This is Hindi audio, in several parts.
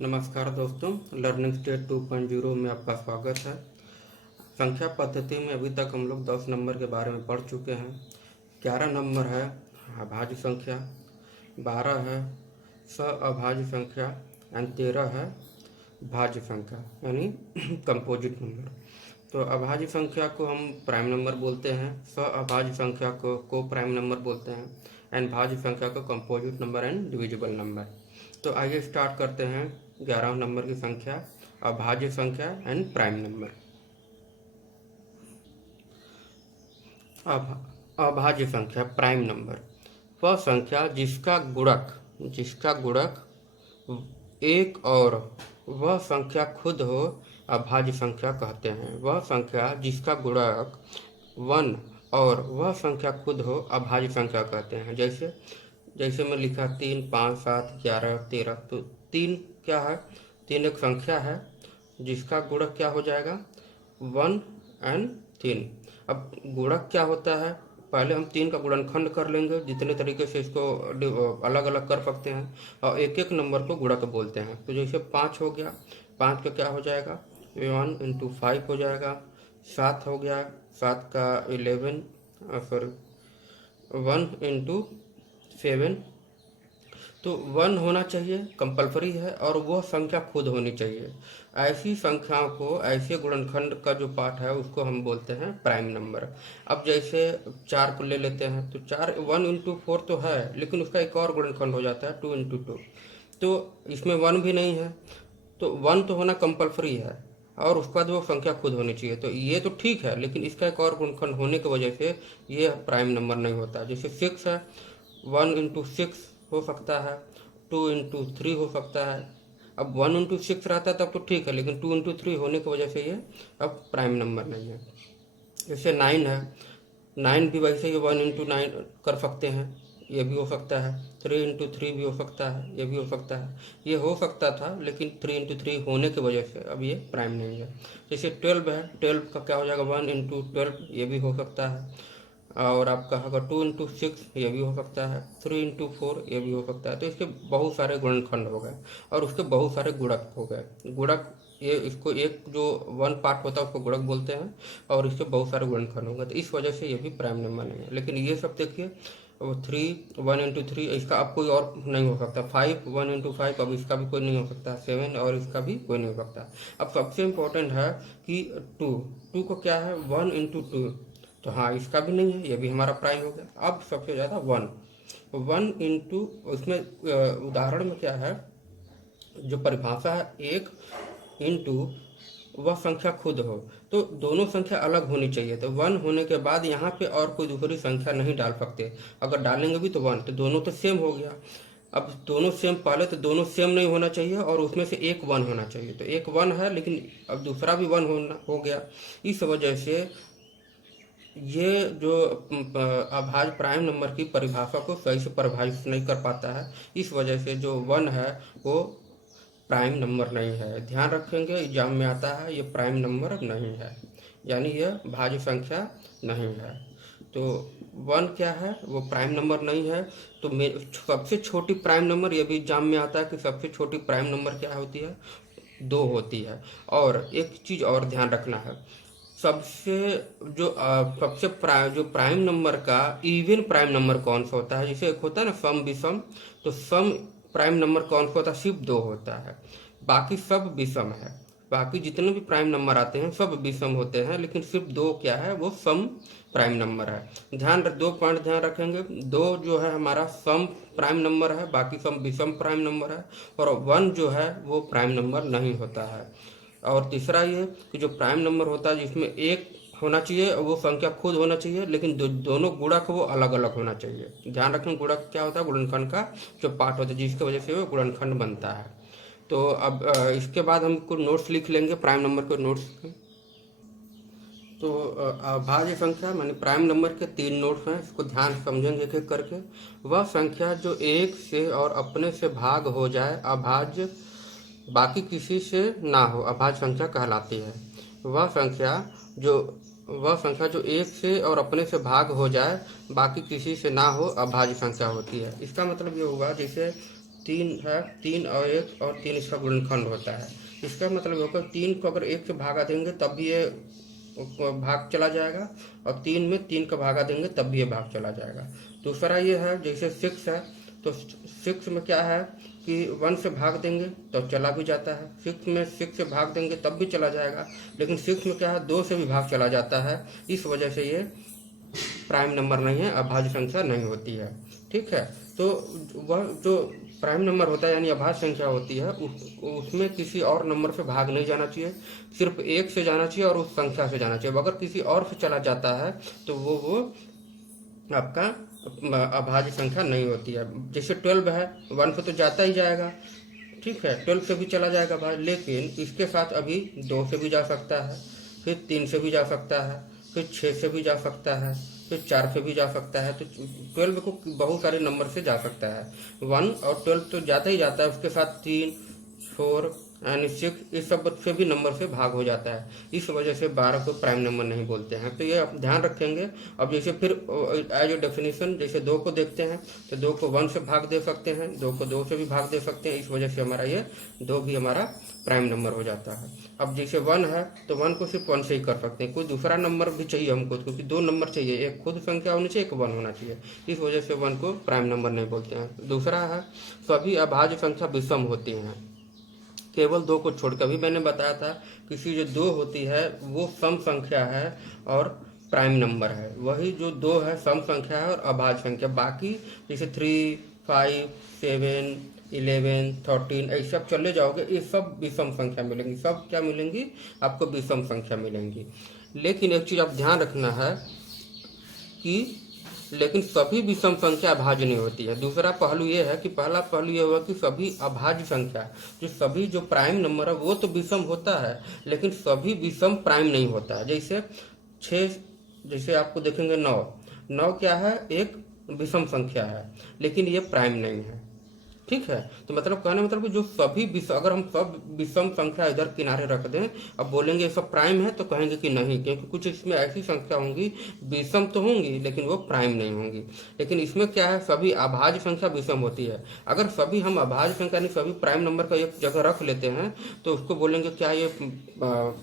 नमस्कार दोस्तों, लर्निंग स्टेट 2.0 में आपका स्वागत है। संख्या पद्धति में अभी तक हम लोग 10 नंबर के बारे में पढ़ चुके हैं। 11 नंबर है अभाज्य संख्या, 12 है सअभाज्य संख्या एंड 13 है भाज्य संख्या यानी कंपोजिट नंबर। तो अभाज्य संख्या को हम प्राइम नंबर बोलते हैं, सअभाज्य संख्या को प्राइम नंबर बोलते हैं एंड भाज्य संख्या को composite number and divisible number. तो आइए स्टार्ट करते हैं 11 नंबर की संख्या, अभाज्य संख्या एंड प्राइम नंबर। अभाज्य संख्या प्राइम नंबर वह संख्या जिसका गुणक एक और वह संख्या खुद हो अभाज्य संख्या कहते हैं। वह संख्या जिसका गुणक 1 और वह संख्या खुद हो अभाज्य संख्या कहते हैं। जैसे मैं लिखा 3, 5, 7, 11, 13। तो 3 क्या है? 3 एक संख्या है जिसका गुणक क्या हो जाएगा? 1 एंड 3। अब गुणक क्या होता है? पहले हम 3 का गुणनखंड कर लेंगे, जितने तरीके से इसको अलग अलग कर सकते हैं, और एक एक नंबर को गुणक बोलते हैं। तो जैसे 5 हो गया, 5 का क्या हो जाएगा? 1 इंटू 5 हो जाएगा। 7 हो गया, 7 का 11 1 इंटू 7। तो 1 होना चाहिए, कंपल्सरी है, और वह संख्या खुद होनी चाहिए। ऐसी संख्याओं को, ऐसे गुणनखंड का जो पार्ट है उसको हम बोलते हैं प्राइम नंबर। अब जैसे 4 को ले लेते हैं, तो 4 1 इंटू 4 तो है, लेकिन उसका एक और गुणनखंड हो जाता है 2 इंटू 2। तो इसमें 1 भी नहीं है, तो 1 तो होना कंपल्सरी है, और उसके बाद वो संख्या खुद होनी चाहिए। तो ये तो ठीक है, लेकिन इसका एक और गुणनखंड होने की वजह से ये प्राइम नंबर नहीं होता। जैसे 6 है, 1 इंटू 6 हो सकता है, 2 इंटू 3 हो सकता है। अब 1 इंटू 6 रहता तब तो ठीक है, लेकिन 2 इंटू 3 होने की वजह से ये अब प्राइम नंबर नहीं है। जैसे 9 है, 9 भी वैसे ही 1 इंटू 9 कर सकते हैं, ये भी हो सकता है। 3 इंटू 3 भी हो सकता है, ये भी हो सकता है। ये हो सकता था, लेकिन 3 इंटू 3 होने की वजह से अब ये प्राइम नहीं है। जैसे 12 है, 12 का क्या हो जाएगा? 1 इंटू 12, ये भी हो सकता है। और आपका होगा 2 इंटू 6, ये भी हो सकता है। 3 इंटू 4, ये भी हो सकता है। तो इसके बहुत सारे गुणनखंड हो गए, और उसके बहुत सारे गुणक हो गए। गुणक ये इसको एक जो 1 पार्ट होता है उसको गुणक बोलते हैं, और इसके बहुत सारे गुणनखंड होंगे। तो इस वजह से ये भी प्राइम नंबर नहीं है। लेकिन ये सब देखिए, 3 1 इंटू 3, इसका अब कोई और नहीं हो सकता। 5 1 इंटू 5, अब इसका भी कोई नहीं हो सकता। 7 और इसका भी कोई नहीं हो सकता। अब सबसे इम्पोर्टेंट है कि 2 को क्या है? 1 इंटू 2, तो हाँ, इसका भी नहीं है, ये भी हमारा प्राइम हो गया। अब सबसे ज़्यादा 1 इंटू, उसमें उदाहरण में क्या है, जो परिभाषा है 1 इंटू वह संख्या खुद हो, तो दोनों संख्या अलग होनी चाहिए। तो 1 होने के बाद यहाँ पे और कोई दूसरी संख्या नहीं डाल सकते। अगर डालेंगे भी तो 1, तो दोनों तो सेम हो गया। अब दोनों सेम, पहले तो दोनों सेम नहीं होना चाहिए, और उसमें से एक 1 होना चाहिए। तो एक 1 है, लेकिन अब दूसरा भी 1 हो गया। इस वजह से ये जो अभाज्य प्राइम नंबर की परिभाषा को सही से परिभाषित नहीं कर पाता है। इस वजह से जो 1 है वो प्राइम नंबर नहीं है। ध्यान रखेंगे, एग्जाम में आता है, ये प्राइम नंबर नहीं है, यानी यह भाज्य संख्या नहीं है। तो 1 क्या है? वो प्राइम नंबर नहीं है। तो सबसे छोटी प्राइम नंबर, ये भी एग्जाम में आता है कि सबसे छोटी प्राइम नंबर क्या होती है? 2 होती है। और एक चीज़ और ध्यान रखना है, सबसे जो प्राइम नंबर का इवन प्राइम नंबर कौन सा होता है? जैसे एक होता है ना सम विषम, तो सम प्राइम नंबर कौन सा होता है? सिर्फ 2 होता है, बाकी सब विषम है। बाकी जितने भी प्राइम नंबर आते हैं सब विषम होते हैं, लेकिन सिर्फ 2 क्या है? वो सम प्राइम नंबर है। 2 पॉइंट ध्यान रखेंगे। 2 जो है हमारा सम प्राइम नंबर है, बाकी सब विषम प्राइम नंबर है, और 1 जो है वो प्राइम नंबर नहीं होता है। और तीसरा ये कि जो प्राइम नंबर होता है जिसमें एक होना चाहिए, वो संख्या खुद होना चाहिए, लेकिन दोनों गुणक वो अलग अलग होना चाहिए। ध्यान रखें, गुणक क्या होता है? गुणनखंड का जो पार्ट होता है, जिसकी वजह से वो गुणनखंड बनता है। तो अब इसके बाद हम कुछ नोट्स लिख लेंगे, प्राइम नंबर के नोट्स। तो अभाज्य संख्या माने प्राइम नंबर के 3 नोट्स हैं, इसको ध्यान से समझेंगे एक एक करके। वह संख्या जो 1 से और अपने से भाग हो जाए, अभाज्य, बाकी किसी से ना हो, अभाज्य संख्या कहलाती है। वह संख्या जो 1 से और अपने से भाग हो जाए, बाकी किसी से ना हो, अभाज्य संख्या होती है। इसका मतलब ये हुआ, जैसे 3 है, 3 और 1 और 3 इसका गुणनखंड होता है। इसका मतलब होगा 3 को अगर 1 से भागा देंगे तब भी ये भाग चला जाएगा, और 3 में 3 का भागा देंगे तब भी ये भाग चला जाएगा। दूसरा ये है जैसे 6 है, तो 6 में क्या है कि 1 से भाग देंगे तो चला भी जाता है, 6 में 6 से भाग देंगे तब भी चला जाएगा, लेकिन 6 में क्या है 2 से भी भाग चला जाता है। इस वजह से ये प्राइम नंबर नहीं है, अभाज्य संख्या नहीं होती है। ठीक है, तो वह जो प्राइम नंबर होता है यानी अभाज्य संख्या होती है उसमें किसी और नंबर से भाग नहीं जाना चाहिए, सिर्फ 1 से जाना चाहिए और उस संख्या से जाना चाहिए। अगर किसी और से चला जाता है तो वो आपका अभाज्य संख्या नहीं होती है। जैसे 12 है, 1 से तो जाता ही जाएगा, ठीक है, 12 से भी चला जाएगा भाई, लेकिन इसके साथ अभी 2 से भी जा सकता है, फिर 3 से भी जा सकता है, फिर 6 से भी जा सकता है, फिर 4 से भी जा सकता है। तो 12 को बहुत सारे नंबर से जा सकता है। 1 और 12 तो जाता ही जाता है, उसके साथ 3, 4 यानी 6 इस सब से भी नंबर से भाग हो जाता है। इस वजह से 12 को प्राइम नंबर नहीं बोलते हैं। तो ये आप ध्यान रखेंगे। अब जैसे फिर एज ए डेफिनेशन जैसे 2 को देखते हैं तो 2 को 1 से भाग दे सकते हैं, 2 को 2 से भी भाग दे सकते हैं। इस वजह से हमारा ये 2 भी हमारा प्राइम नंबर हो जाता है। अब जैसे 1 है तो 1 को सिर्फ 1 से ही कर सकते हैं, कोई दूसरा नंबर भी चाहिए हमको, क्योंकि 2 नंबर चाहिए, एक खुद संख्या होनी चाहिए, एक 1 होना चाहिए। इस वजह से 1 को प्राइम नंबर नहीं बोलते हैं। दूसरा है सभी अभाज्य संख्या विषम होती हैं, केवल 2 को छोड़कर। भी मैंने बताया था किसी जो 2 होती है वो सम संख्या है और प्राइम नंबर है, वही जो 2 है सम संख्या है और अभाज्य संख्या। बाकी जैसे 3, 5, 7, 11, 13 ऐसे आप चले जाओगे, ये सब विषम संख्या मिलेंगी। सब क्या मिलेंगी आपको? विषम संख्या मिलेंगी। लेकिन एक चीज आप ध्यान रखना है कि लेकिन सभी विषम संख्या अभाज्य नहीं होती है। दूसरा पहलू ये है कि पहला पहलू ये हुआ कि सभी अभाज्य संख्या जो सभी जो प्राइम नंबर है वो तो विषम होता है, लेकिन सभी विषम प्राइम नहीं होता है। जैसे 6, जैसे आपको देखेंगे 9 क्या है? एक विषम संख्या है, लेकिन ये प्राइम नहीं है। ठीक है, तो मतलब कहने मतलब कि जो सभी अगर हम सब विषम संख्या इधर किनारे रख दें, अब बोलेंगे ये सब प्राइम है तो कहेंगे कि नहीं, क्योंकि कुछ इसमें ऐसी संख्या होंगी विषम तो होंगी लेकिन वो प्राइम नहीं होंगी। लेकिन इसमें क्या है, सभी अभाज्य संख्या विषम होती है। अगर सभी हम अभाज्य संख्या यानी सभी प्राइम नंबर का एक जगह रख लेते हैं तो उसको बोलेंगे क्या ये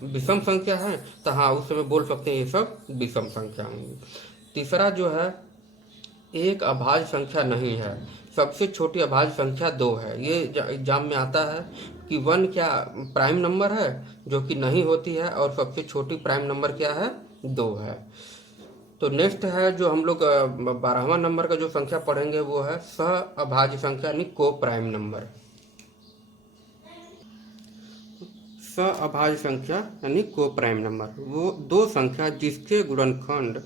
विषम संख्या है? तो हाँ, उस समय बोल सकते हैं ये सब विषम संख्या होंगी। तीसरा जो है, एक अभाज्य संख्या नहीं है, सबसे छोटी अभाज्य संख्या 2 है। ये एग्जाम में आता है कि 1 क्या प्राइम नंबर है जो कि नहीं होती है, और सबसे छोटी प्राइम नंबर क्या है? 2 है। तो नेक्स्ट है जो हम लोग 12वां नंबर का जो संख्या पढ़ेंगे वो है सह अभाज्य संख्या यानी को प्राइम नंबर। सह अभाज्य संख्या यानी को प्राइम नंबर वो 2 संख्या जिसके गुणनखंड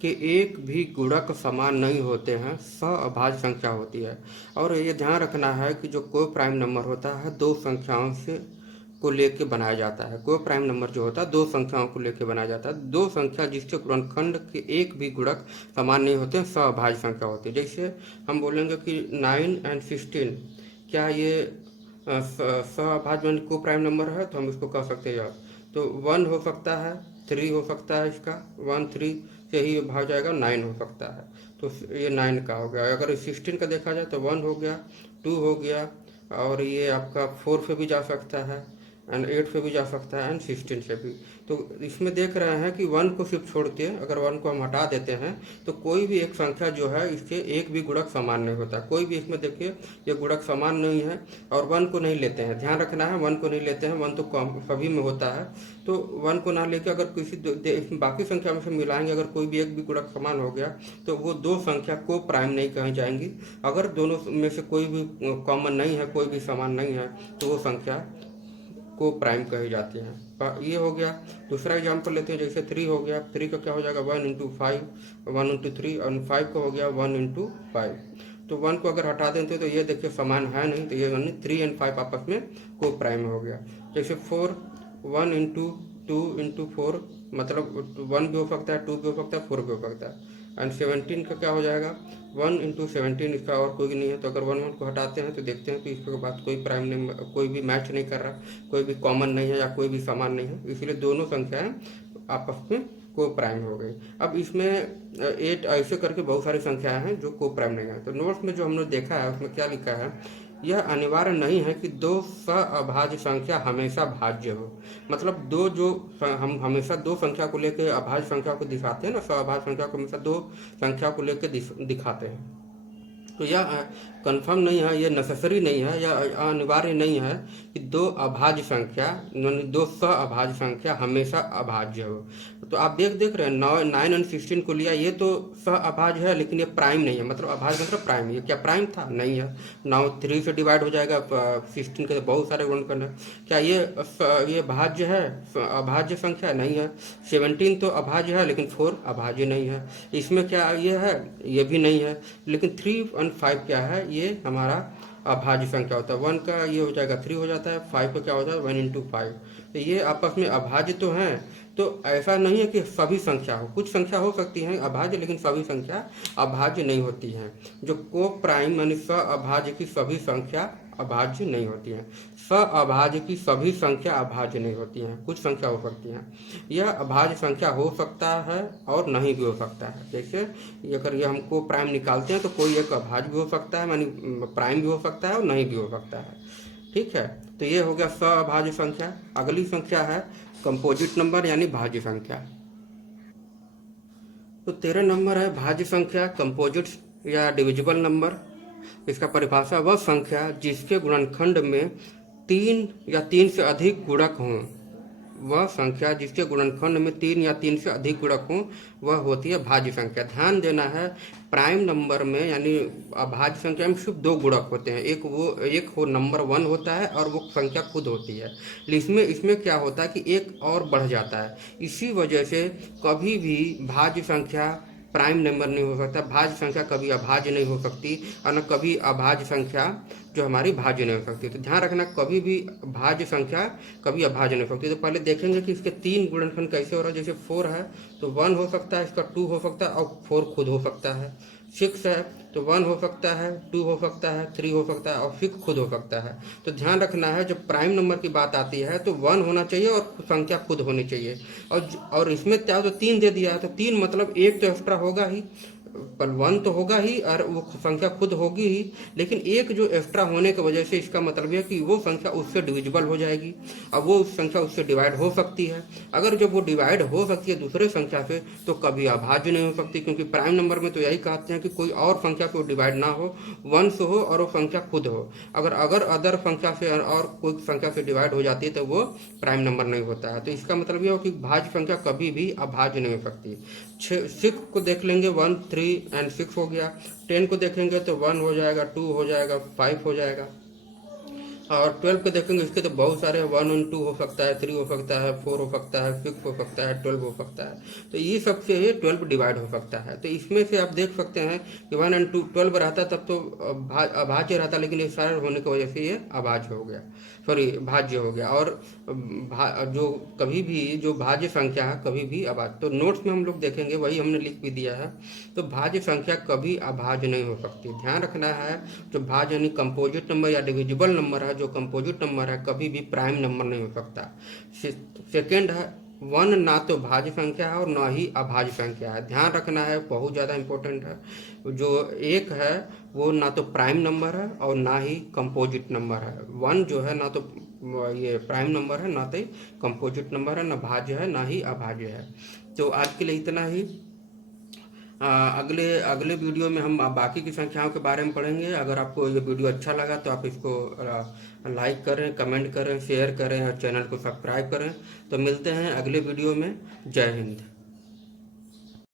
के एक भी गुणक समान नहीं होते हैं, सह अभाज्य संख्या होती है। और ये ध्यान रखना है कि जो को प्राइम नंबर होता है 2 संख्याओं से को लेके बनाया जाता है। को प्राइम नंबर जो होता है 2 संख्याओं को लेके बनाया जाता है। 2 संख्या जिसके गुणनखंड के एक भी गुणक समान नहीं होते हैं, सह अभाज्य संख्या होती है। जैसे हम बोलेंगे कि 9 और 16 क्या ये सहअभाज्य यानी को प्राइम नंबर है? तो हम इसको कह सकते हैं तो 1 हो सकता है, 3 हो सकता है, इसका 1 3 से ही भाग जाएगा, 9 हो सकता है। तो ये 9 का हो गया। अगर 16 का देखा जाए तो 1 हो गया, 2 हो गया, और ये आपका 4 पे भी जा सकता है एंड 8 पे भी जा सकता है एंड 16 से भी। तो इसमें देख रहे हैं कि 1 को सिर्फ छोड़ के अगर 1 को हम हटा देते हैं तो कोई भी एक संख्या जो है इसके एक भी गुणक समान नहीं होता। कोई भी इसमें देखिए ये गुणक समान नहीं है, और 1 को नहीं लेते हैं, ध्यान रखना है 1 को नहीं लेते हैं, 1 तो कम सभी में होता है। तो 1 को ना लेके अगर किसी बाकी संख्या में से मिलाएंगे, अगर कोई भी एक भी गुणक समान हो गया तो वो 2 संख्या को प्राइम नहीं कही जाएंगी। अगर दोनों में से कोई भी कॉमन नहीं है, कोई भी समान नहीं है, तो वो संख्या को प्राइम कही जाती हैं। ये हो गया। दूसरा एग्जाम्पल लेते हैं, जैसे 3 हो गया। 3 का क्या हो जाएगा? 1 × 5, 1 × 3, और 5 का हो गया 1 × 5। तो 1 को अगर हटा देते तो ये देखिए समान है नहीं, तो ये 3 और 5 आपस में को प्राइम हो गया। जैसे 4, 1 × 2 × 4 मतलब 1 भी हो सकता है, 2 भी हो सकता है, 4 भी हो सकता है। एंड 17 का क्या हो जाएगा? 1 × 17, इसका और कोई नहीं है। तो अगर 1 को हटाते हैं तो देखते हैं कि इसके बाद कोई प्राइम नंबर कोई भी मैच नहीं कर रहा, कोई भी कॉमन नहीं है या कोई भी समान नहीं है, इसलिए दोनों संख्याएं आपस में को प्राइम हो गई। अब इसमें 8 ऐसे करके बहुत सारी संख्याएं हैं जो को प्राइम नहीं है। तो नोट्स में जो हमने देखा है उसमें क्या लिखा है यह अनिवार्य नहीं है कि दो सअभाज्य संख्या हमेशा भाज्य हो। मतलब दो जो हम हमेशा दो संख्या को लेकर अभाज्य संख्या को दिखाते हैं ना, सअभाज्य संख्या को हमेशा दो संख्या को लेकर दिखाते हैं। तो यह कंफर्म नहीं है, यह नेसेसरी नहीं है, यह अनिवार्य नहीं है कि दो अभाज्य संख्या यानी दो सअभाज्य संख्या हमेशा अभाज्य हो। तो आप देख रहे हैं 9 और 16 को लिया, ये तो सअभाज्य है लेकिन ये प्राइम नहीं है। मतलब अभाज्य मतलब प्राइम, ये क्या प्राइम था? नहीं है। 9 3 से डिवाइड हो जाएगा, 16 के तो बहुत सारे गुणनखंड है। क्या ये भाज्य है? अभाज्य संख्या नहीं है। 17 तो अभाज्य है लेकिन 4 अभाज्य नहीं है। इसमें क्या ये है? ये भी नहीं है। लेकिन 3 और 5 क्या है? ये हमारा अभाज्य संख्या होता है। 1 का ये हो जाएगा 3 हो जाता है, 5 का क्या हो जाता है 1 × 5। तो ये आपस में अभाज्य तो हैं। तो ऐसा नहीं है कि सभी संख्या हो, कुछ संख्या हो सकती है अभाज्य लेकिन सभी संख्या अभाज्य नहीं होती हैं। जो को प्राइम यानी सअभाज्य की सभी संख्या अभाज्य नहीं होती हैं। सअभाज्य की सभी संख्या अभाज्य नहीं होती हैं, कुछ संख्या हो सकती हैं। यह अभाज्य संख्या हो सकता है और नहीं भी हो सकता है। जैसे अगर ये हमको प्राइम निकालते हैं तो कोई एक अभाज्य भी हो सकता है, यानी प्राइम भी हो सकता है और नहीं भी हो सकता है। ठीक है, तो ये हो गया सअभाज्य संख्या। अगली संख्या है कंपोजिट नंबर यानी भाज्य संख्या। तो 13 नंबर है भाज्य संख्या, कंपोजिट या डिविजिबल नंबर। इसका परिभाषा वह संख्या जिसके गुणनखंड में 3 या 3 से अधिक गुणक हों। वह संख्या जिसके गुणनखंड में 3 या 3 से अधिक गुणक हों वह होती है भाज्य संख्या। ध्यान देना है, प्राइम नंबर में यानी अभाज्य संख्या में सिर्फ 2 गुणक होते हैं। एक हो नंबर 1 होता है और वो संख्या खुद होती है। लेकिन इसमें क्या होता है कि एक और बढ़ जाता है। इसी वजह से कभी भी भाज्य संख्या प्राइम नंबर नहीं हो सकता, भाज्य संख्या कभी अभाज्य नहीं हो सकती और न कभी अभाज्य संख्या जो हमारी भाज्य नहीं हो सकती। तो ध्यान रखना, कभी भी भाज्य संख्या कभी अभाज्य नहीं हो सकती। तो पहले देखेंगे कि इसके 3 गुणनखंड कैसे हो रहा है। जैसे 4 है तो 1 हो सकता है, इसका 2 हो सकता है और 4 खुद हो सकता है। 6 है तो 1 हो सकता है, 2 हो सकता है, 3 हो सकता है और 6 खुद हो सकता है। तो ध्यान रखना है, जब प्राइम नंबर की बात आती है तो 1 होना चाहिए और संख्या खुद होनी चाहिए। और इसमें क्या तो 3 दे दिया है तो 3 मतलब एक तो एक्स्ट्रा होगा ही, पर 1 तो होगा ही और वो संख्या खुद होगी ही। लेकिन एक जो एक्स्ट्रा होने की वजह से इसका मतलब है कि वो संख्या उससे डिविजिबल हो जाएगी। अब वो संख्या उससे डिवाइड हो सकती है। अगर जब वो डिवाइड हो सकती है दूसरे संख्या से तो कभी अभाज्य नहीं हो सकती, क्योंकि प्राइम नंबर में तो यही कहते हैं कि कोई और संख्या से डिवाइड ना हो, 1 से हो और वो संख्या खुद हो। अगर अदर संख्या से और कोई संख्या से डिवाइड हो जाती है तो वो प्राइम नंबर नहीं होता है। तो इसका मतलब ये हो कि भाज्य संख्या कभी भी अभाज्य नहीं हो सकती। 6 को देख लेंगे, 1 3 एंड 6 हो गया। 10 को देखेंगे तो 1 हो जाएगा, 2 हो जाएगा, 5 हो जाएगा। और 12 को देखेंगे, इसके तो बहुत सारे 1 और 2 हो सकता है, 3 हो सकता है, 4 हो सकता है, 6 हो सकता है, 12 हो सकता है। तो ये सबसे ये 12 डिवाइड हो सकता है। तो इसमें से आप देख सकते हैं कि 1 और 2 12 रहता तब तो अभाज्य रहता, लेकिन ये सारा होने की वजह से ये अभाज्य हो गया, सॉरी भाज्य हो गया। और जो कभी भी जो भाज्य संख्या है कभी भी अभाज्य, तो नोट्स में हम लोग देखेंगे, वही हमने लिख भी दिया है। तो भाज्य संख्या कभी अभाज्य नहीं हो सकती। ध्यान रखना है, जो भाज्य यानी कंपोजिट नंबर या डिविजिबल नंबर है, जो कंपोजिट नंबर है कभी भी प्राइम नंबर नहीं हो सकता। सेकेंड है 1 ना तो भाज्य संख्या है और ना ही अभाज्य संख्या है। ध्यान रखना है, बहुत ज़्यादा इंपॉर्टेंट है। जो 1 है वो ना तो प्राइम नंबर है और ना ही कंपोजिट नंबर है। 1 जो है ना तो ये प्राइम नंबर है, ना तो कंपोजिट नंबर है, ना भाज्य है ना ही अभाज्य है। तो आज के लिए इतना ही। अगले अगले वीडियो में हम बाकी की संख्याओं के बारे में पढ़ेंगे। अगर आपको ये वीडियो अच्छा लगा तो आप इसको लाइक करें, कमेंट करें, शेयर करें और चैनल को सब्सक्राइब करें। तो मिलते हैं अगले वीडियो में। जय हिंद।